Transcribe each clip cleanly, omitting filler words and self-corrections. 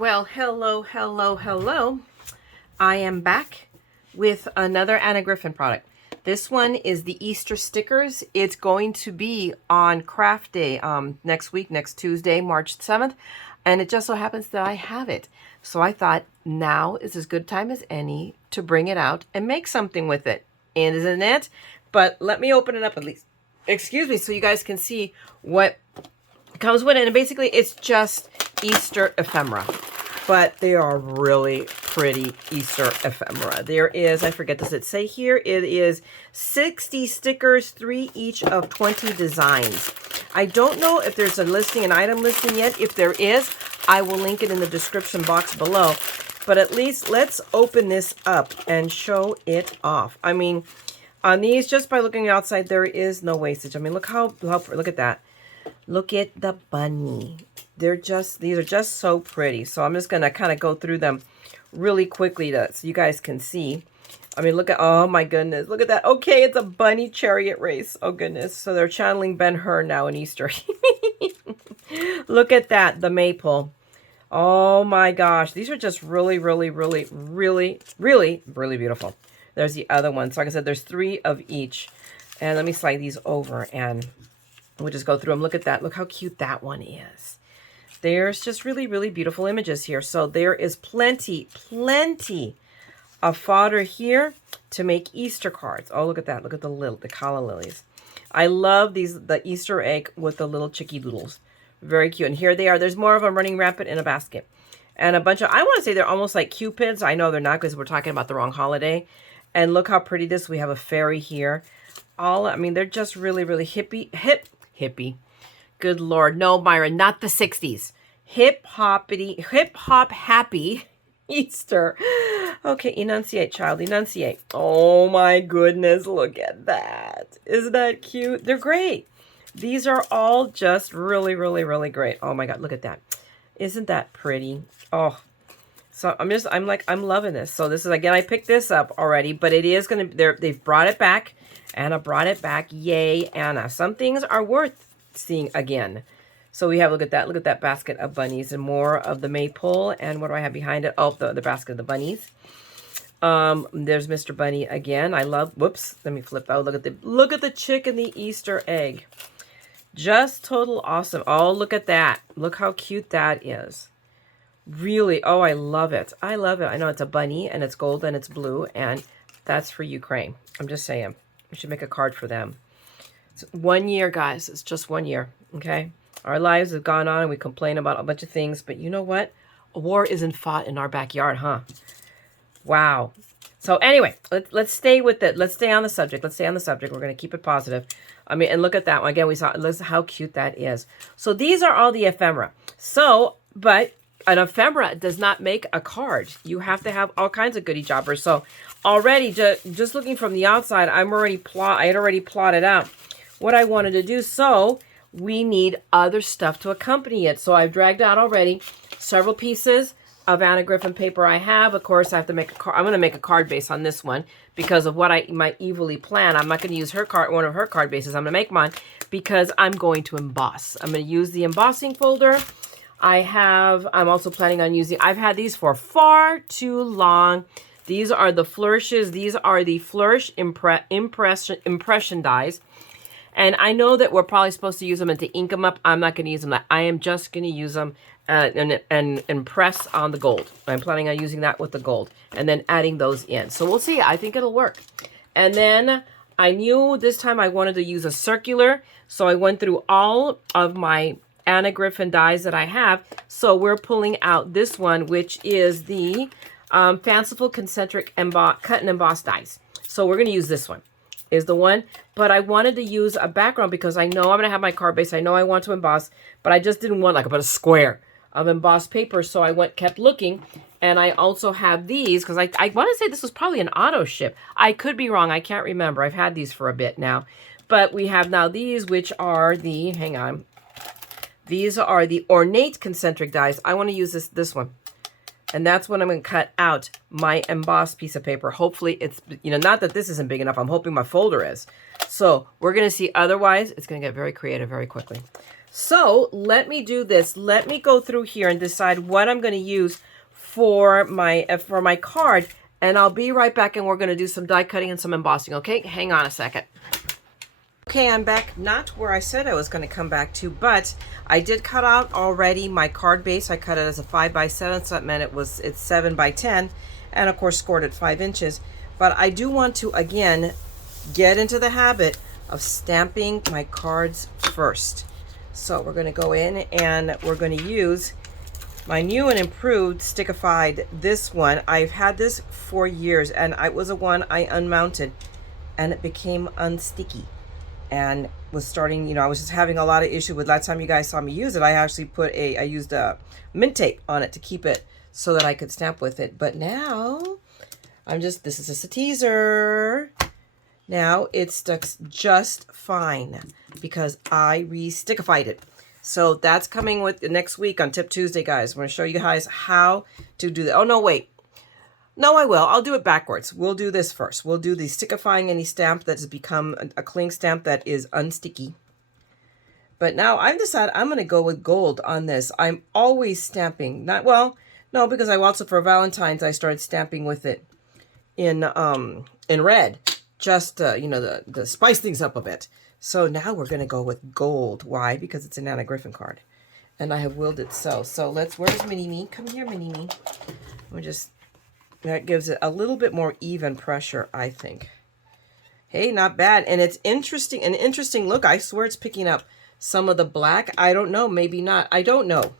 Well, hello, hello, hello. I am back with another Anna Griffin product. This one is the Easter stickers. It's going to be on Craft Day next week, next Tuesday, March 7th. And it just so happens that I have it. So I thought now is as good time as any to bring it out and make something with it. And isn't it? But let me open it up at least. Excuse me, so you guys can see what comes with it. And basically it's just Easter ephemera. But they are really pretty Easter ephemera. There is, I forget, does it say here? It is 60 stickers, 3 each of 20 designs. I don't know if there's a listing, an item listing yet. If there is, I will link it in the description box below. But at least let's open this up and show it off. I mean, on these, just by looking outside, there is no wastage. I mean, look look at that. Look at the bunny. These are just so pretty. So I'm just going to kind of go through them really quickly so you guys can see. I mean, look at, oh my goodness, look at that. Okay, it's a bunny chariot race. Oh goodness. So they're channeling Ben-Hur now in Easter. Look at that, the maple. Oh my gosh. These are just really, really, really, really, really, really beautiful. There's the other one. So like I said, there's 3 of each. And let me slide these over and we'll just go through them. Look at that. Look how cute that one is. There's just really, really beautiful images here. So there is plenty of fodder here to make Easter cards. Oh, look at that. Look at the calla lilies. I love the Easter egg with the little chicky doodles. Very cute. And here they are. There's more of them running rampant in a basket. And a bunch of, I want to say they're almost like Cupids. I know they're not because we're talking about the wrong holiday. And look how pretty this. We have a fairy here. I mean, they're just really, really hippie. Good Lord. No, Myra, not the 60s. Hip hop happy Easter. Okay, enunciate, child, enunciate. Oh my goodness, look at that. Isn't that cute? They're great. These are all just really, really, really great. Oh my God, look at that. Isn't that pretty? Oh, so I'm loving this. So this is, again, I picked this up already, but it is going to, they've brought it back. Anna brought it back. Yay, Anna. Some things are worth seeing again. So we have, look at that basket of bunnies and more of the maypole. And what do I have behind it? Oh, the basket of the bunnies. There's Mr. Bunny again. I love, whoops, let me flip. Oh, look at the chick and the Easter egg. Just total awesome. Oh, look at that. Look how cute that is. Really, oh, I love it. I love it. I know it's a bunny and it's gold and it's blue and that's for Ukraine. I'm just saying. We should make a card for them. It's 1 year, guys. It's just 1 year, okay? Our lives have gone on and we complain about a bunch of things, but you know what? A war isn't fought in our backyard, huh? Wow. So anyway, let's stay with it. Let's stay on the subject. We're going to keep it positive. I mean, and look at that one. Again, we saw, listen how cute that is. So these are all the ephemera. So, but an ephemera does not make a card. You have to have all kinds of goodie jobbers. So already, just looking from the outside, I had already plotted out what I wanted to do. So we need other stuff to accompany it. So I've dragged out already several pieces of Anna Griffin paper I have. Of course, I have to make a card. I'm going to make a card base on this one because of what I might evilly plan. I'm not going to use one of her card bases. I'm going to make mine because I'm going to emboss. I'm going to use the embossing folder. I'm also planning on using, I've had these for far too long. These are the flourishes. These are the Flourish impression dies. And I know that we're probably supposed to use them and to ink them up. I'm not going to use them. I am just going to use them and impress on the gold. I'm planning on using that with the gold and then adding those in. So we'll see. I think it'll work. And then I knew this time I wanted to use a circular. So I went through all of my Anna Griffin dies that I have. So we're pulling out this one, which is the Fanciful Concentric Cut and Emboss dies. So we're going to use this one. Is the one, but I wanted to use a background because I know I'm going to have my card base. I know I want to emboss, but I just didn't want about a square of embossed paper. So I kept looking, and I also have these because I want to say this was probably an auto ship. I could be wrong. I can't remember. I've had these for a bit now, but we have now these, which are the, hang on. These are the Ornate Concentric dies. I want to use this one. And that's when I'm going to cut out my embossed piece of paper. Hopefully it's, not that this isn't big enough. I'm hoping my folder is. So we're going to see. Otherwise, it's going to get very creative very quickly. So let me do this. Let me go through here and decide what I'm going to use for my card, and I'll be right back, and we're going to do some die cutting and some embossing. Okay, hang on a second. Okay, I'm back, not where I said I was going to come back to, but I did cut out already my card base. I cut it as a 5x7, so that meant it's 7x10, and of course scored at 5 inches. But I do want to, again, get into the habit of stamping my cards first. So we're going to go in and we're going to use my new and improved stickified, this one. I've had this for years, and it was a one I unmounted, and it became unsticky. And was starting, you know, I was just having a lot of issue with, last time you guys saw me use it, I actually I used a mint tape on it to keep it so that I could stamp with it. But now, this is just a teaser. Now it sticks just fine because I re-stickified it. So that's coming with next week on Tip Tuesday, guys. I'm going to show you guys how to do that. Oh, no, wait. No, I will. I'll do it backwards. We'll do this first. We'll do the stickifying any stamp that has become a cling stamp that is unsticky. But now I've decided I'm going to go with gold on this. I'm always stamping. No, because I also, for Valentine's, I started stamping with it in red. Just, to spice things up a bit. So now we're going to go with gold. Why? Because it's an Anna Griffin card. And I have willed it so. So where's Mini-Me? Come here, Mini-Me. That gives it a little bit more even pressure, I think. Hey, not bad. And it's interesting, an interesting look. I swear it's picking up some of the black. I don't know, maybe not. I don't know.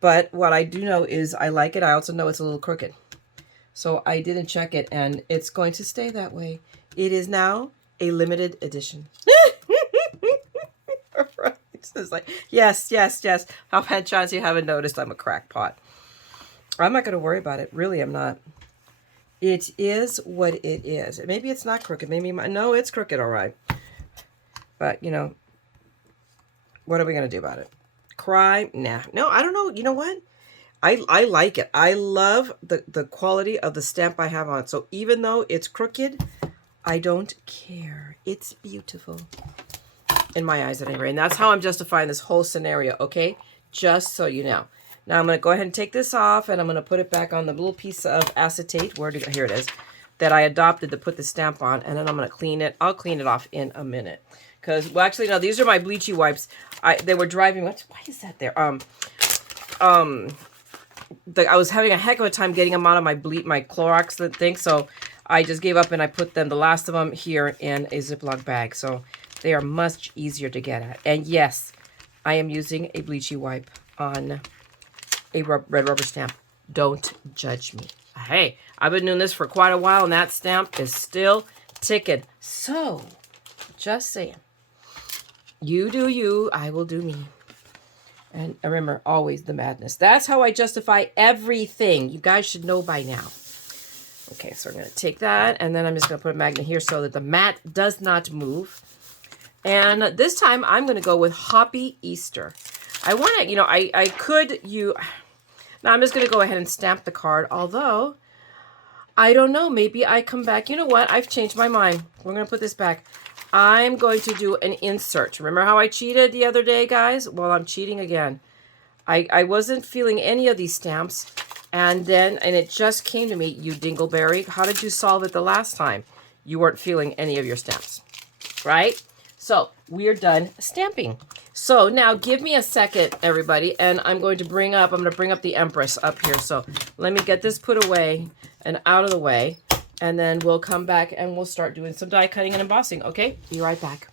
But what I do know is I like it. I also know it's a little crooked. So I didn't check it, and it's going to stay that way. It is now a limited edition. It's like, yes. How bad chance you haven't noticed I'm a crackpot. I'm not going to worry about it. Really, I'm not. It is what it is. Maybe it's not crooked. No, it's crooked, all right. But, you know, what are we going to do about it? Cry? Nah. No, I don't know. You know what? I like it. I love the quality of the stamp I have on it. So even though it's crooked, I don't care. It's beautiful. In my eyes, at any rate. And that's how I'm justifying this whole scenario, okay? Just so you know. Now I'm going to go ahead and take this off, and I'm going to put it back on the little piece of acetate. Here it is. That I adopted to put the stamp on, and then I'm going to clean it. I'll clean it off in a minute. Because, well, actually, no, these are my bleachy wipes. They were driving me. Why is that there? I was having a heck of a time getting them out of my Clorox thing, so I just gave up and I put them, the last of them, here in a Ziploc bag. So they are much easier to get at. And yes, I am using a bleachy wipe on a red rubber stamp. Don't judge me. Hey, I've been doing this for quite a while, and that stamp is still ticking. So, just saying. You do you, I will do me. And remember, always the madness. That's how I justify everything. You guys should know by now. Okay, so I'm going to take that, and then I'm just going to put a magnet here so that the mat does not move. And this time, I'm going to go with Hoppy Easter. I want to, now I'm just going to go ahead and stamp the card, although, I don't know, maybe I come back. You know what? I've changed my mind. We're going to put this back. I'm going to do an insert. Remember how I cheated the other day, guys? Well, I'm cheating again. I wasn't feeling any of these stamps, and it just came to me, you dingleberry. How did you solve it the last time? You weren't feeling any of your stamps, right? So we're done stamping. So now give me a second, everybody, and I'm going to bring up the Empress up here. So let me get this put away and out of the way, and then we'll come back and we'll start doing some die cutting and embossing, okay? Be right back.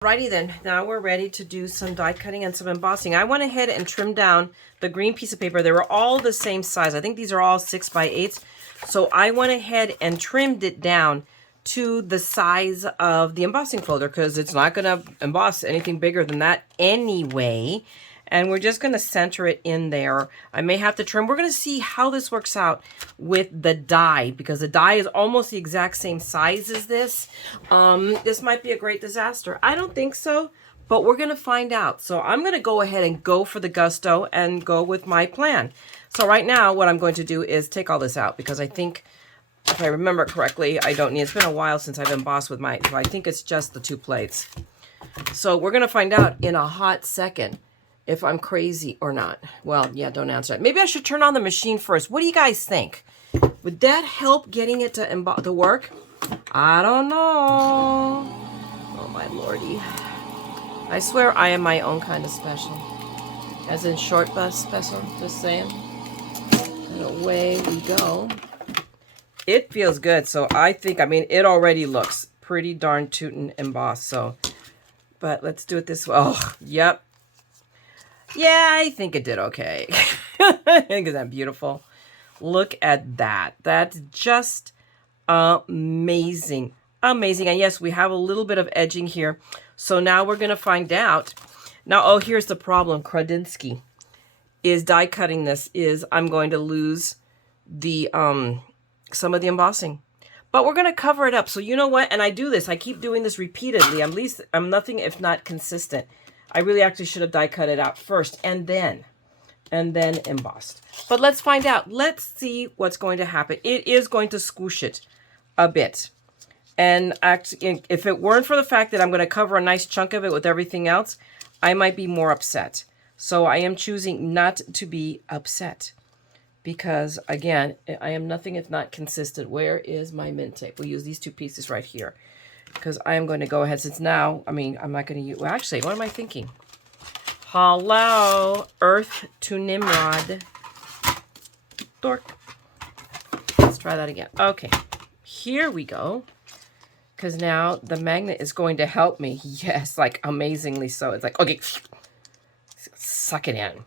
Alrighty then, now we're ready to do some die cutting and some embossing. I went ahead and trimmed down the green piece of paper. They were all the same size. I think these are all 6x8s. So I went ahead and trimmed it down to the size of the embossing folder because it's not going to emboss anything bigger than that anyway. And we're just going to center it in there. I may have to trim. We're going to see how this works out with the die because the die is almost the exact same size as this. This might be a great disaster. I don't think so, but we're going to find out. So I'm going to go ahead and go for the gusto and go with my plan. So right now what I'm going to do is take all this out because I think, if I remember correctly, I don't need, it's been a while since I've embossed with mine, so I think it's just the 2 plates. So we're going to find out in a hot second if I'm crazy or not. Well, yeah, don't answer that. Maybe I should turn on the machine first. What do you guys think? Would that help getting it to work? I don't know. Oh, my lordy. I swear I am my own kind of special. As in short bus special, just saying. And away we go. It feels good, so I think, I mean, it already looks pretty darn tootin' embossed, so. But let's do it this way. Oh, yep. Yeah, I think it did okay. Isn't that beautiful? Look at that. That's just amazing. Amazing. And yes, we have a little bit of edging here. So now we're going to find out. Now, oh, here's the problem. Kradinsky is die cutting this is I'm going to lose the some of the embossing. But we're going to cover it up. So you know what? And I do this. I keep doing this repeatedly. At least I'm nothing if not consistent. I really actually should have die cut it out first and then embossed. But let's find out. Let's see what's going to happen. It is going to squish it a bit. And actually, if it weren't for the fact that I'm going to cover a nice chunk of it with everything else, I might be more upset. So I am choosing not to be upset. Because, again, I am nothing if not consistent. Where is my mint tape? We'll use these two pieces right here. Because I am going to go ahead, since now, I mean, I'm not going to use... Well, actually, what am I thinking? Hello, Earth to Nimrod. Dork. Let's try that again. Okay, here we go. Because now the magnet is going to help me. Yes, like amazingly so. It's like, okay, suck it in.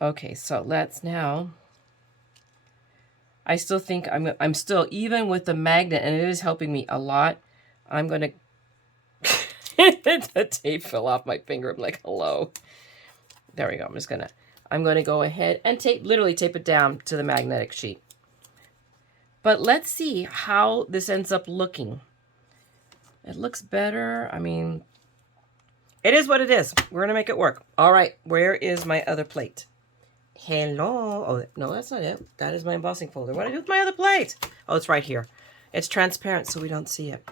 Okay, so let's now... I still think I'm still, even with the magnet, and it is helping me a lot, I'm going to... The tape fell off my finger. I'm like, hello. There we go. I'm going to go ahead and literally tape it down to the magnetic sheet. But let's see how this ends up looking. It looks better. I mean, it is what it is. We're going to make it work. All right. Where is my other plate? Hello. Oh, no, that's not it. That is my embossing folder. What do I do with my other plate? Oh, it's right here. It's transparent, so we don't see it.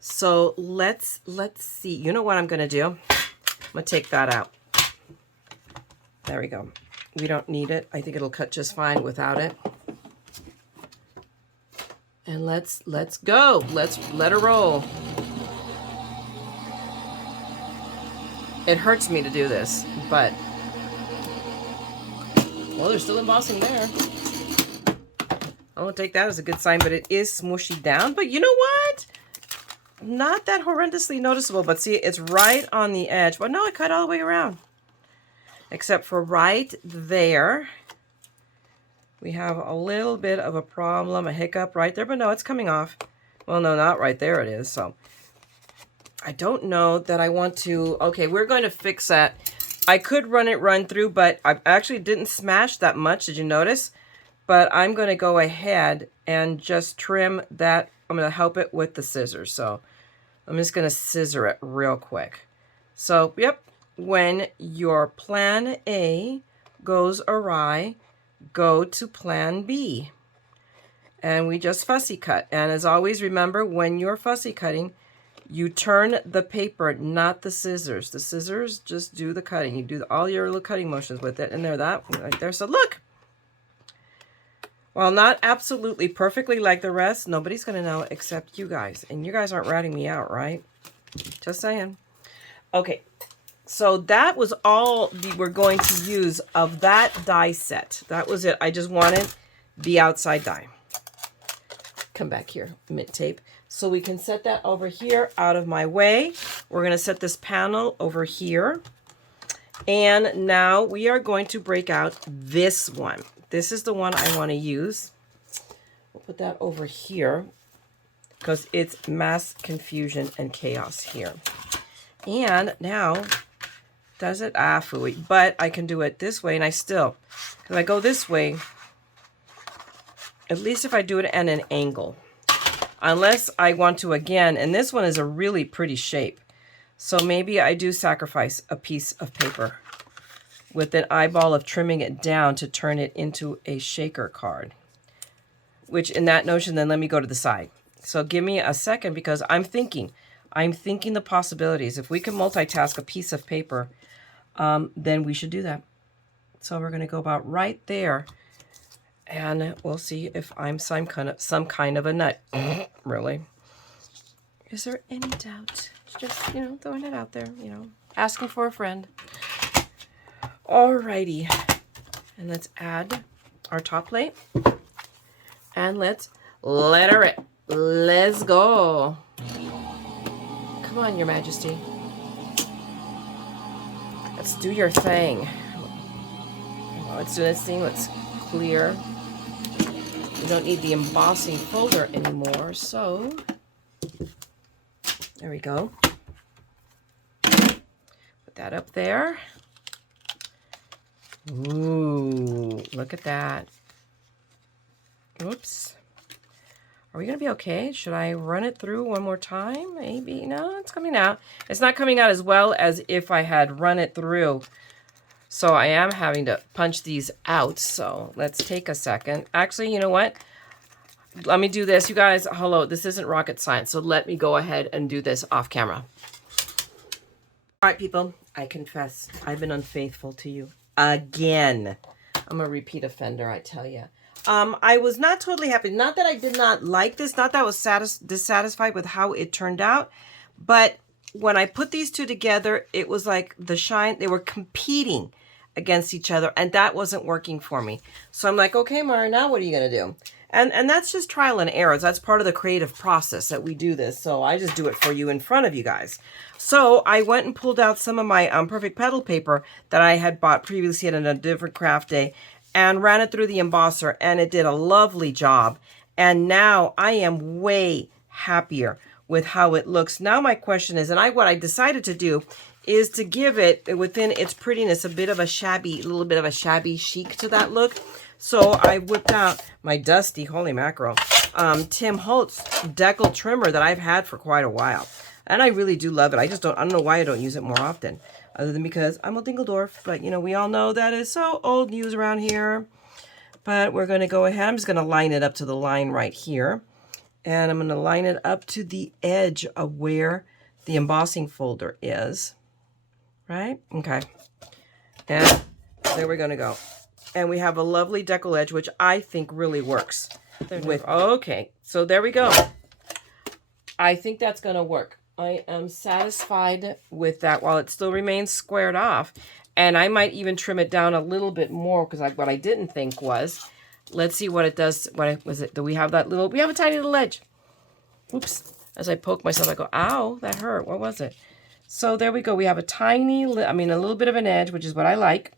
So let's see. You know what I'm going to do? I'm going to take that out. There we go. We don't need it. I think it'll cut just fine without it. And let's go. Let's let her roll. It hurts me to do this, but... Well, there's still embossing there. I won't take that as a good sign, but it is smushy down. But you know what? Not that horrendously noticeable, but see, it's right on the edge. But no, it cut all the way around. Except for right there. We have a little bit of a problem, a hiccup right there, but no, it's coming off. Well, no, not right there it is. So I don't know that I want to... Okay, we're going to fix that. I could run through, but I actually didn't smash that much. Did you notice? But I'm going to go ahead and just trim that. I'm going to help it with the scissors. So I'm just going to scissor it real quick. So, yep. When your plan A goes awry, go to plan B. And we just fussy cut. And as always, remember, when you're fussy cutting, you turn the paper, not the scissors. The scissors just do the cutting. You do all your little cutting motions with it. And there, that right there. So look. Well, not absolutely perfectly like the rest. Nobody's going to know except you guys. And you guys aren't ratting me out, right? Just saying. Okay. So that was all we're going to use of that die set. That was it. I just wanted the outside die. Come back here, mint tape. So we can set that over here out of my way. We're going to set this panel over here. And now we are going to break out this one. This is the one I want to use. We'll put that over here because it's mass confusion and chaos here. And now, does it? Ah, phooey. But I can do it this way, and I still, because I go this way, at least if I do it at an angle. Unless I want to again, and this one is a really pretty shape. So maybe I do sacrifice a piece of paper with an eyeball of trimming it down to turn it into a shaker card. Which in that notion, then let me go to the side. So give me a second because I'm thinking I'm thinking the possibilities. If we can multitask a piece of paper, then we should do that. So we're going to go about right there. And we'll see if I'm some kind of a nut. Really? Is there any doubt? Just, you know, throwing it out there, you know, asking for a friend. Alrighty. And let's add our top plate. And let's let her rip. Let's go. Come on, Your Majesty. Let's do your thing. While it's doing its thing, let's clear. We don't need the embossing folder anymore, so there we go. Put that up there. Ooh, look at that. Oops. Are we going to be okay? Should I run it through one more time? Maybe. No, it's coming out. It's not coming out as well as if I had run it through. So I am having to punch these out. So let's take a second. Actually, you know what? Let me do this. You guys, hello. This isn't rocket science. So let me go ahead and do this off camera. All right, people. I confess. I've been unfaithful to you. Again. I'm a repeat offender, I tell you. I was not totally happy. Not that I did not like this. Not that I was dissatisfied with how it turned out. But when I put these two together, it was like the shine. They were competing against each other. And that wasn't working for me. So I'm like, okay, Mayra, now what are you going to do? And that's just trial and errors. That's part of the creative process that we do this. So I just do it for you in front of you guys. So I went and pulled out some of my perfect petal paper that I had bought previously at a different craft day. And ran it through the embosser, and it did a lovely job. And now I am way happier with how it looks. Now my question is, and what I decided to do is to give it, within its prettiness, a little bit of a shabby chic to that look. So I whipped out my dusty, holy mackerel, Tim Holtz decal trimmer that I've had for quite a while. And I really do love it. I don't know why I don't use it more often. Other than because I'm a Dingledorf. But, you know, we all know that is so old news around here. But we're going to go ahead. I'm just going to line it up to the line right here. And I'm going to line it up to the edge of where the embossing folder is. Right? Okay. And there we're going to go. And we have a lovely decal edge, which I think really works. Okay. So there we go. I think that's going to work. I am satisfied with that while it still remains squared off. And I might even trim it down a little bit more because what I didn't think was, let's see what it does. Do we have that little, we have a tiny little edge. Oops. As I poke myself, I go, ow, that hurt. What was it? So there we go. We have a tiny, a little bit of an edge, which is what I like.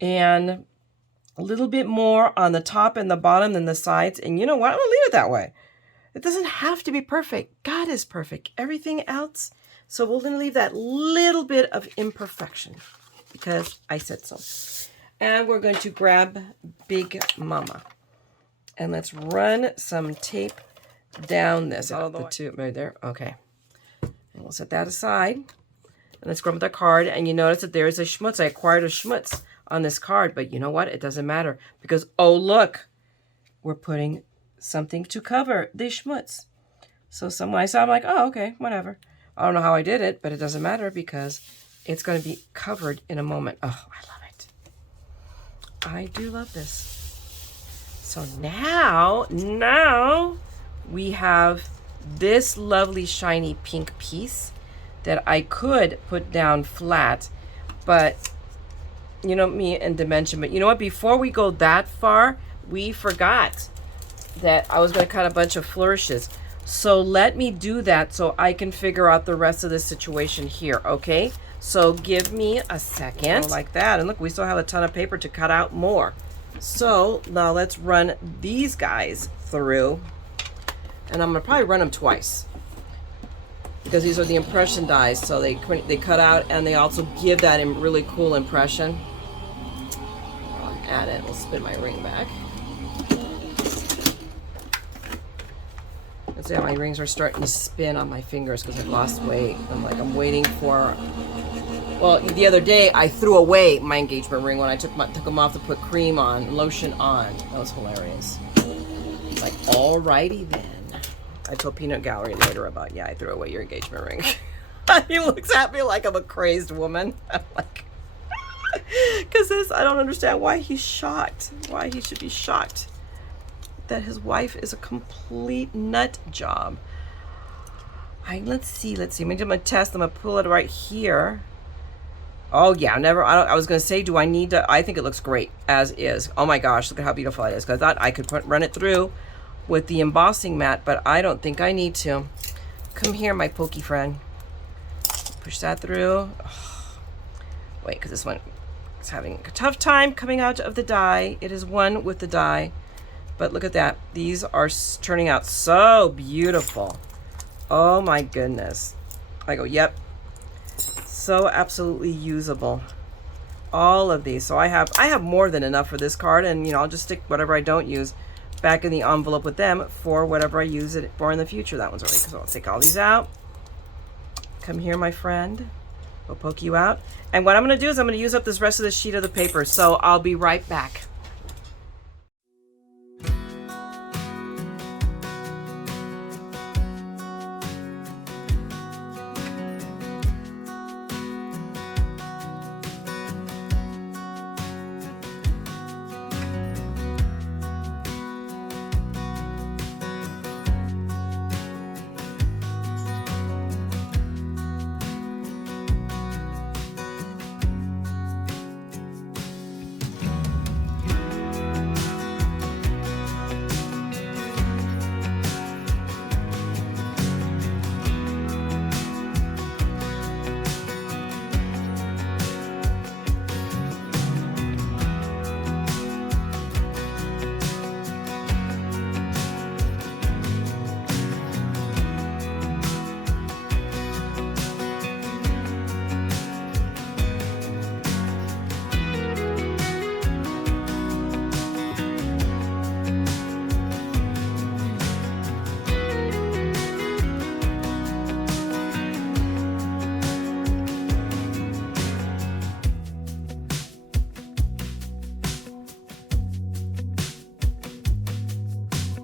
And a little bit more on the top and the bottom than the sides. And you know what? I'm going to leave it that way. It doesn't have to be perfect. God is perfect. Everything else. So we're going to leave that little bit of imperfection because I said so. And we're going to grab Big Mama. And let's run some tape down this. The tube right there. Okay. And we'll set that aside. And let's grab the card. And you notice that there is a schmutz. I acquired a schmutz on this card. But you know what? It doesn't matter. Because, oh, look. We're putting something to cover the schmutz. So when I saw, I'm like, oh, okay, whatever. I don't know how I did it, but it doesn't matter because it's going to be covered in a moment. Oh, I love it. I do love this. So now we have this lovely shiny pink piece that I could put down flat, but you know me and dimension. But you know what? Before we go that far, we forgot that I was going to cut a bunch of flourishes. So let me do that so I can figure out the rest of the situation here, okay? So give me a second. Like that. And look, we still have a ton of paper to cut out more. So now let's run these guys through. And I'm going to probably run them twice. Because these are the impression dies. So they cut out and they also give that really cool impression. I'll add it. We'll spin my ring back. See how my rings are starting to spin on my fingers because I've lost weight. I'm waiting for, well, the other day I threw away my engagement ring when I took them off to put cream on, lotion on. That was hilarious. Like, alrighty then. I told Peanut Gallery later about, yeah, I threw away your engagement ring. He looks at me like I'm a crazed woman. I'm like, because this, I don't understand why he's shocked. Why he should be shocked that his wife is a complete nut job. Let's see. Maybe I'm gonna test. I'm gonna pull it right here. Oh yeah, I was gonna say, do I need to? I think it looks great as is. Oh my gosh, look at how beautiful it is. Because I thought I could run it through with the embossing mat, but I don't think I need to. Come here, my pokey friend. Push that through. Oh, wait, because this one is having a tough time coming out of the die. It is one with the die, but look at that. These are turning out so beautiful. Oh my goodness. I go, yep. So absolutely usable. All of these. So I have more than enough for this card, and you know, I'll just stick whatever I don't use back in the envelope with them for whatever I use it for in the future. That one's already, so I'll take all these out. Come here, my friend. We'll poke you out. And what I'm going to do is I'm going to use up this rest of the sheet of the paper. So I'll be right back.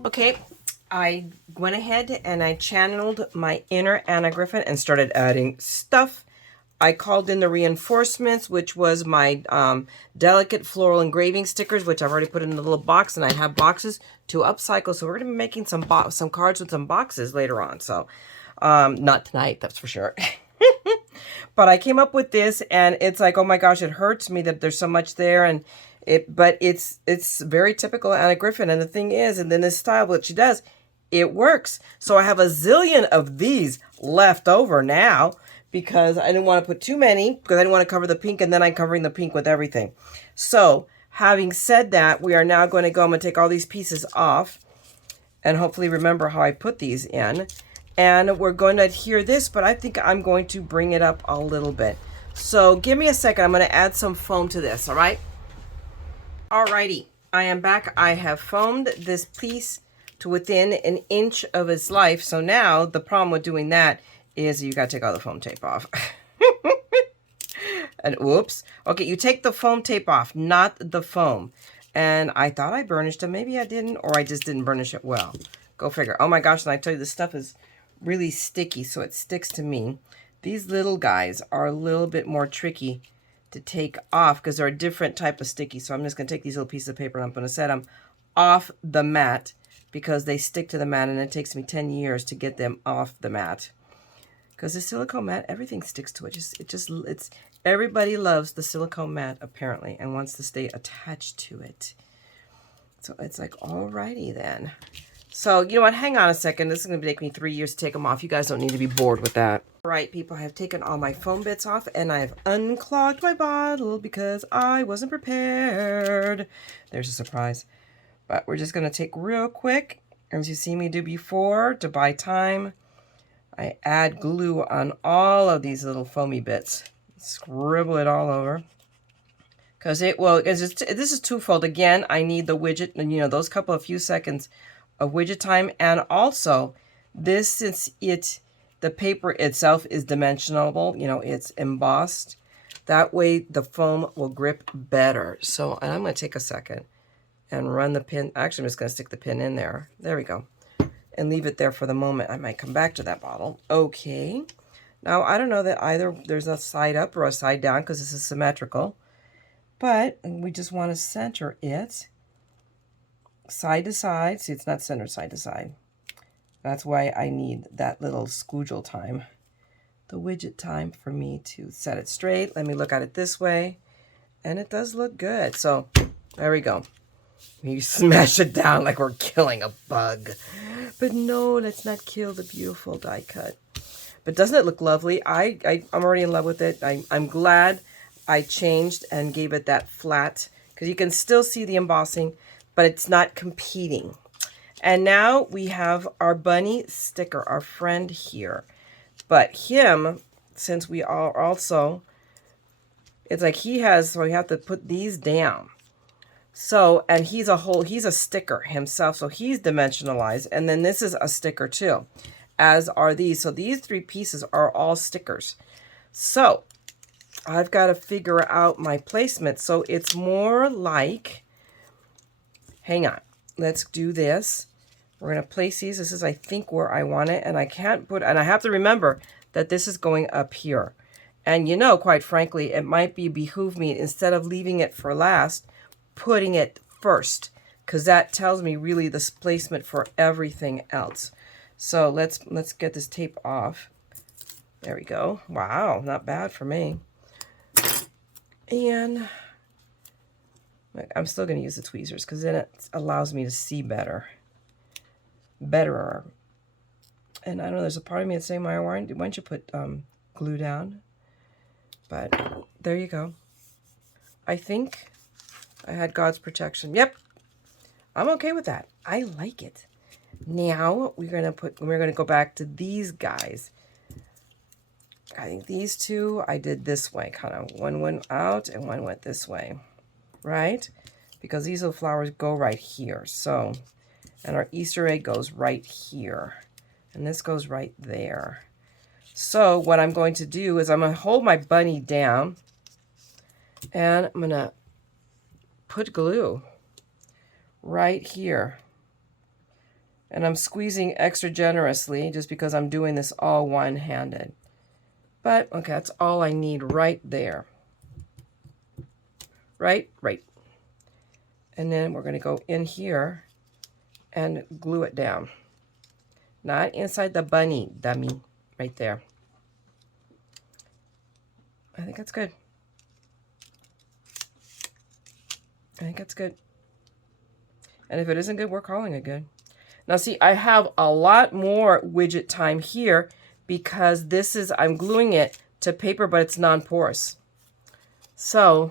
Okay, I went ahead and I channeled my inner Anna Griffin and started adding stuff. I called in the reinforcements, which was my delicate floral engraving stickers, which I've already put in a little box, and I have boxes to upcycle. So we're going to be making some cards with some boxes later on. So not tonight, that's for sure. But I came up with this, and it's like, oh my gosh, it hurts me that there's so much there, and but it's very typical Anna Griffin. And the thing is, and then this style, what she does, it works. So I have a zillion of these left over now because I didn't want to put too many because I didn't want to cover the pink, and then I'm covering the pink with everything. So having said that, we are now going to go, I'm going to take all these pieces off and hopefully remember how I put these in. And we're going to adhere this, but I think I'm going to bring it up a little bit. So give me a second. I'm going to add some foam to this, all right? Alrighty, I am back. I have foamed this piece to within an inch of its life. So now the problem with doing that is you got to take all the foam tape off. And whoops. Okay, you take the foam tape off, not the foam. And I thought I burnished it. Maybe I didn't, or I just didn't burnish it well. Go figure. Oh my gosh, and I tell you, this stuff is really sticky, so it sticks to me. These little guys are a little bit more tricky to take off because they're a different type of sticky. So I'm just going to take these little pieces of paper and I'm going to set them off the mat because they stick to the mat, and it takes me 10 years to get them off the mat. Because the silicone mat, everything sticks to it. It's everybody loves the silicone mat apparently and wants to stay attached to it. So it's like, alrighty then. So, you know what? Hang on a second. This is going to take me 3 years to take them off. You guys don't need to be bored with that. All right, people, I have taken all my foam bits off, and I've unclogged my bottle because I wasn't prepared. There's a surprise. But we're just going to take real quick, as you see me do before, to buy time. I add glue on all of these little foamy bits. Scribble it all over. Because this is twofold. Again, I need the widget, and you know, those couple of few seconds of widget time, and also this, since the paper itself is dimensionable, you know, it's embossed, that way the foam will grip better. So, and I'm going to take a second and run the pin. Actually, I'm just going to stick the pin in there. There we go. and leave it there for the moment. I might come back to that bottle. Okay. Now, I don't know that either there's a side up or a side down because this is symmetrical. But we just want to center it side to side. See, it's not centered side to side. That's why I need that little squoogel time, the widget time for me to set it straight. Let me look at it this way. And it does look good. So there we go. You smash it down like we're killing a bug. But no, let's not kill the beautiful die cut. But doesn't it look lovely? I'm already in love with it. I'm glad I changed and gave it that flat, because you can still see the embossing, but it's not competing. And now we have our bunny sticker, our friend here. But him, since we are also, it's like he has, so we have to put these down. So, and he's a sticker himself, so he's dimensionalized. And then this is a sticker too, as are these. So these 3 pieces are all stickers. So I've got to figure out my placement. So it's more like, hang on, let's do this. We're going to place these. This is, I think, where I want it. And I can't put, and I have to remember that this is going up here. And you know, quite frankly, it might behoove me, instead of leaving it for last, putting it first, because that tells me really the placement for everything else. So let's get this tape off. There we go. Wow, not bad for me. And I'm still going to use the tweezers, because then it allows me to see better. Betterer. And I don't know, there's a part of me that's saying, Mayra, why don't you put glue down? But there you go. I think I had God's protection. Yep, I'm okay with that. I like it. Now we're gonna go back to these guys. I think these 2 I did this way, kind of. One went out and one went this way, right? Because these little flowers go right here. So, and our Easter egg goes right here, and this goes right there. So what I'm going to do is I'm going to hold my bunny down, and I'm going to put glue right here. And I'm squeezing extra generously just because I'm doing this all one-handed. But, okay, that's all I need right there. Right. And then we're going to go in here and glue it down. Not inside the bunny, dummy. Right there. I think that's good. I think that's good. And if it isn't good, we're calling it good. Now see, I have a lot more widget time here because this is, I'm gluing it to paper, but it's non-porous. So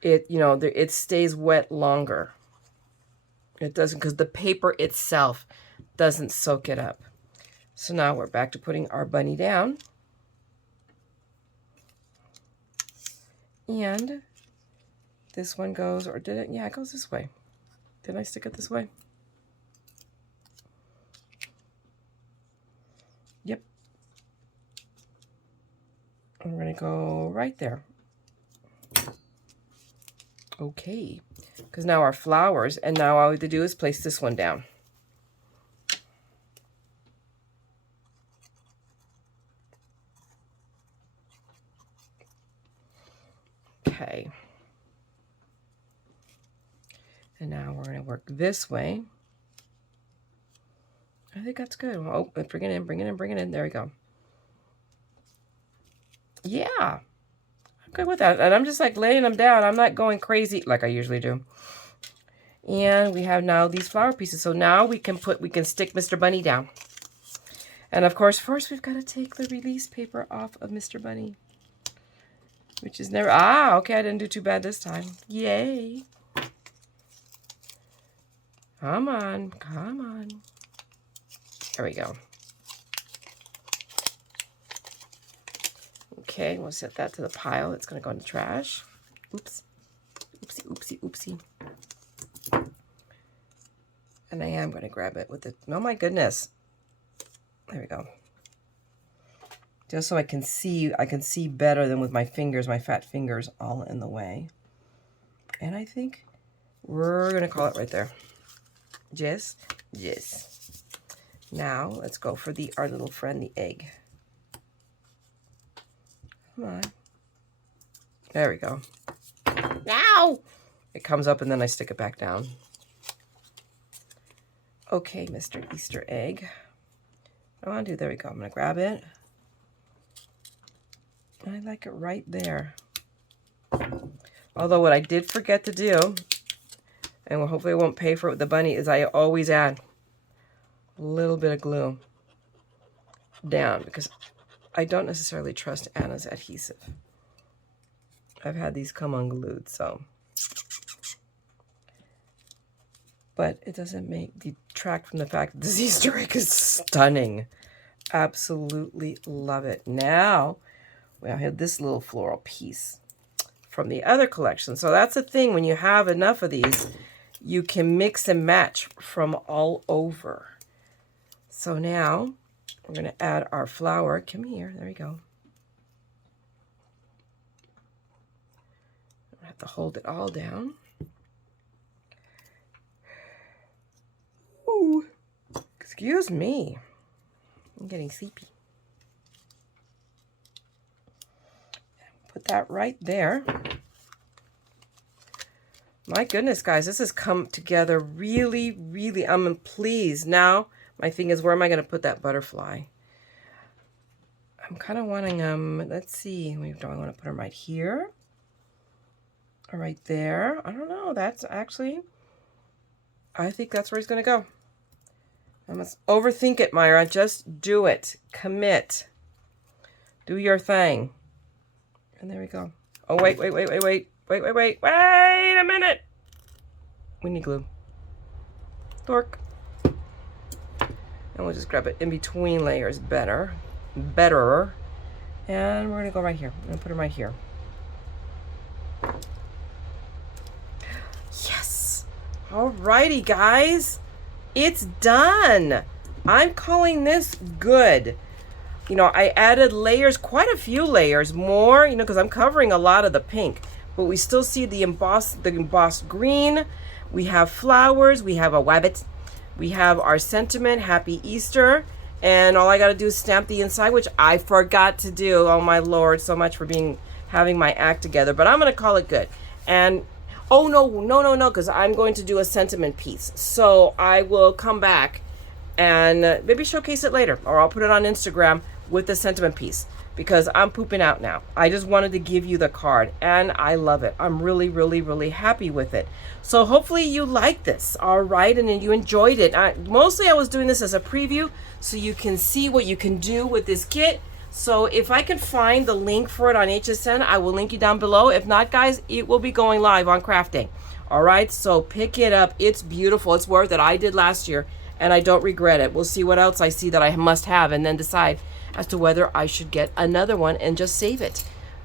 it, you know, it stays wet longer. It doesn't, because the paper itself doesn't soak it up. So now we're back to putting our bunny down. And this one goes, or did it? Yeah, it goes this way. Did I stick it this way? Yep. And we're going to go right there. Okay. Because now our flowers, and now all we have to do is place this one down. Okay. And now we're going to work this way. I think that's good. Oh, bring it in, bring it in, bring it in. There we go. Yeah. I'm good with that. And I'm just like laying them down. I'm not going crazy like I usually do. And we have now these flower pieces. So now we can stick Mr. Bunny down. And of course, first we've got to take the release paper off of Mr. Bunny. Which is never, okay, I didn't do too bad this time. Yay. Come on, come on. There we go. Okay, we'll set that to the pile. It's going to go in the trash. Oops. Oopsie, oopsie, oopsie. And I am going to grab it with the, oh my goodness. There we go. Just so I can see better than with my fingers, my fat fingers all in the way. And I think we're going to call it right there. Yes. Now let's go for our little friend, the egg. Come on. There we go. Now it comes up and then I stick it back down. Okay, Mr. Easter egg. I want to do, there we go. I'm going to grab it. I like it right there. Although what I did forget to do, and hopefully I won't pay for it with the bunny, is I always add a little bit of glue down because I don't necessarily trust Anna's adhesive. I've had these come unglued, so. But it doesn't detract from the fact that this Easter egg is stunning. Absolutely love it. Now, we have this little floral piece from the other collection. So that's the thing, when you have enough of these, you can mix and match from all over. So now, we're going to add our flower. Come here, there we go. I have to hold it all down. Ooh, excuse me. I'm getting sleepy. Put that right there. My goodness, guys, this has come together really, really. I'm pleased. Now, my thing is, where am I going to put that butterfly? I'm kind of wanting, let's see. Do I want to put him right here? Or right there? I don't know. That's actually, I think that's where he's going to go. I must overthink it, Mayra. Just do it. Commit. Do your thing. And there we go. Oh, wait a minute. We need glue. Dork. And we'll just grab it in between layers better. And we're going to go right here. I'm going to put it right here. Yes. Alrighty, guys. It's done. I'm calling this good. You know, I added layers, quite a few layers more, you know, because I'm covering a lot of the pink. But we still see the embossed green. We have flowers. We have a wabbit. We have our sentiment, Happy Easter. And all I got to do is stamp the inside, which I forgot to do. Oh, my Lord, so much for having my act together. But I'm going to call it good. And, oh, no, because I'm going to do a sentiment piece. So I will come back and maybe showcase it later. Or I'll put it on Instagram with the sentiment piece. Because I'm pooping out now. I just wanted to give you the card. And I love it. I'm really, really, really happy with it. So hopefully you like this. All right. And then you enjoyed it. Mostly I was doing this as a preview, so you can see what you can do with this kit. So if I can find the link for it on HSN, I will link you down below. If not, guys, it will be going live on Craft Day. All right. So pick it up. It's beautiful. It's worth it. I did last year and I don't regret it. We'll see what else I see that I must have and then decide as to whether I should get another one and just save it.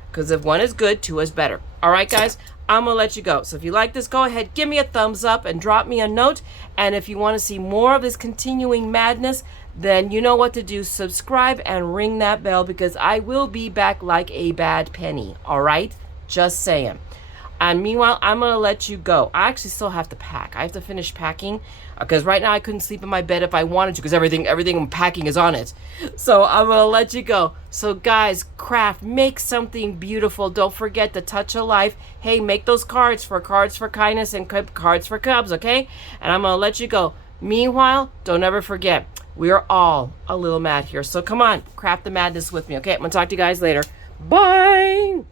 Because if one is good, two is better. All right, guys, I'm going to let you go. So if you like this, go ahead, give me a thumbs up and drop me a note. And if you want to see more of this continuing madness, then you know what to do. Subscribe and ring that bell because I will be back like a bad penny. All right? Just saying. And meanwhile, I'm going to let you go. I actually still have to pack. I have to finish packing because right now I couldn't sleep in my bed if I wanted to because everything I'm packing is on it. So I'm going to let you go. So guys, craft, make something beautiful. Don't forget the touch of life. Hey, make those cards for kindness and cards for cubs, okay? And I'm going to let you go. Meanwhile, don't ever forget, we are all a little mad here. So come on, craft the madness with me, okay? I'm going to talk to you guys later. Bye!